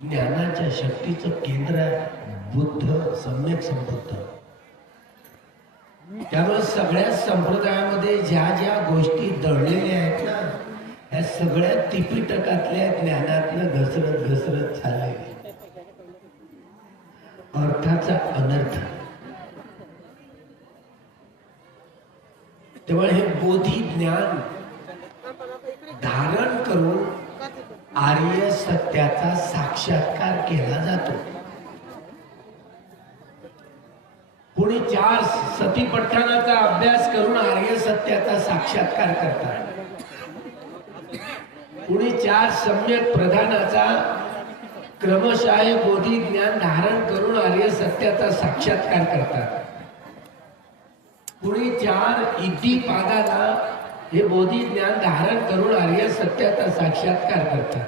ज्ञानाच्या शक्तीचं केंद्र आहे बुद्ध, सम्यक संबुद्ध. त्यामुळे सगळ्या संप्रदायामध्ये ज्या ज्या गोष्टी दडलेल्या आहेत ना, ह्या सगळ्या त्रिपिटकातल्या ज्ञानातनं घसरत घसरत चालले. अर्थाचा अनर्थ. त्यामुळे हे बोधी ज्ञान धारण करून आर्य सत्याचा साक्षात्कार केला जातो. पुढे 4 सतीपट्टणाचा अभ्यास करून आर्य सत्याचा साक्षात्कार करतात. पुढे 4 सम्यक प्रधानाचा क्रमशः बोधी ज्ञान धारण करून आर्य सत्याचा साक्षात्कार करतात. पुढे 4 इद्दीपादाला हे बोधी ज्ञान धारण करून आर्य सत्याचा साक्षात्कार करतात.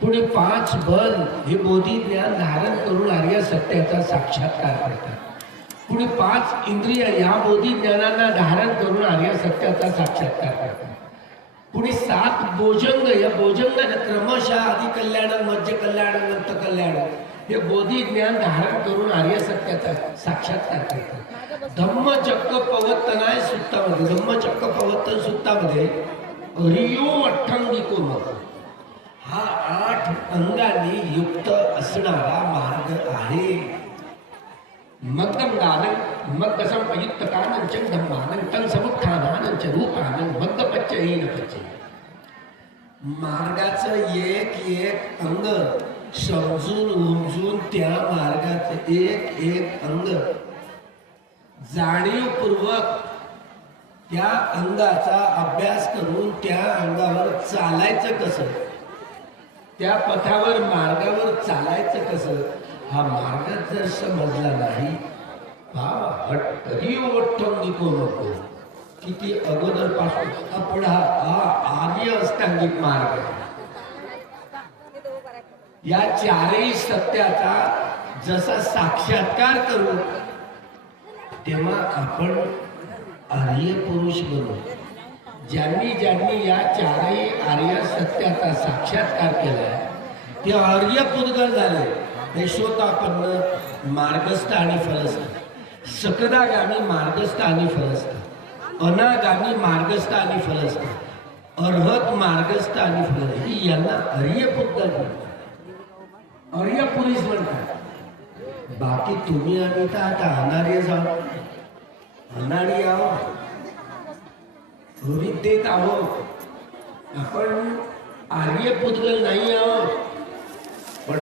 पुढे 5 बल हे बोधी ज्ञान धारण करून आर्य सत्याचा साक्षात्कार करतात. पुढे 5 इंद्रिय या बोधी ज्ञानांना धारण करून आर्य सत्याचा साक्षात्कार करतात. पुढे 7 भोजंग या भोजंगाने क्रमशः आदि कल्याण, मध्य कल्याण, अंत कल्याण हे बोधी ज्ञान धारण करून आर्य सत्याचा साक्षात्कार करतात. धम्मचक्र पवत्तनाय सुत्तामध्ये, धम्मचक्र पवत्तन सुत्तामध्ये हरिओ अठ्ठंगिको हा 8 अंगांनी युक्त असणारा मार्ग आहे. मग्गम गानं मग्ग संपयुक्त कानंचन धम्मानं तन समुत्थानानंच रूपानं मग्ग पच्चयेन पच्चे. मार्गाचं एक एक अंग समजून उमजून त्या मार्गाचं एक एक अंग जाणीवपूर्वक त्या अंगाचा अभ्यास करून त्या अंगावर चालायचं कसं, त्या पथावर मार्गावर चालायचं कसं, हा मार्ग जर समजला नाही नको किती अगोदर पासून आपण हा आर्य अष्टांगिक मार्ग. या 4ही सत्याचा जसा साक्षात्कार करू तेव्हा आपण आर्य पुरुष बनू. ज्यांनी ज्यांनी या 4ही आर्य सत्याचा साक्षात्कार केला ते आर्य पुद्गल झाले. हे शोतापन्न मार्गस्थ आणि फलस्थ, सकदागामी मार्गस्थ आणि फलस्थ, अनागामी मार्गस्थ आणि फलस्थ, अर्हत मार्गस्थ आणि फलस्थ, यांना आर्य पुद्गल म्हणतात, आर्य पुरुष म्हणतात. बाकी तुम्ही आम्ही तर आता अनार्य जाऊ, अनाडी आहोत, विद्येत आहोत, आपण आर्य पुद्गल नाही आहोत.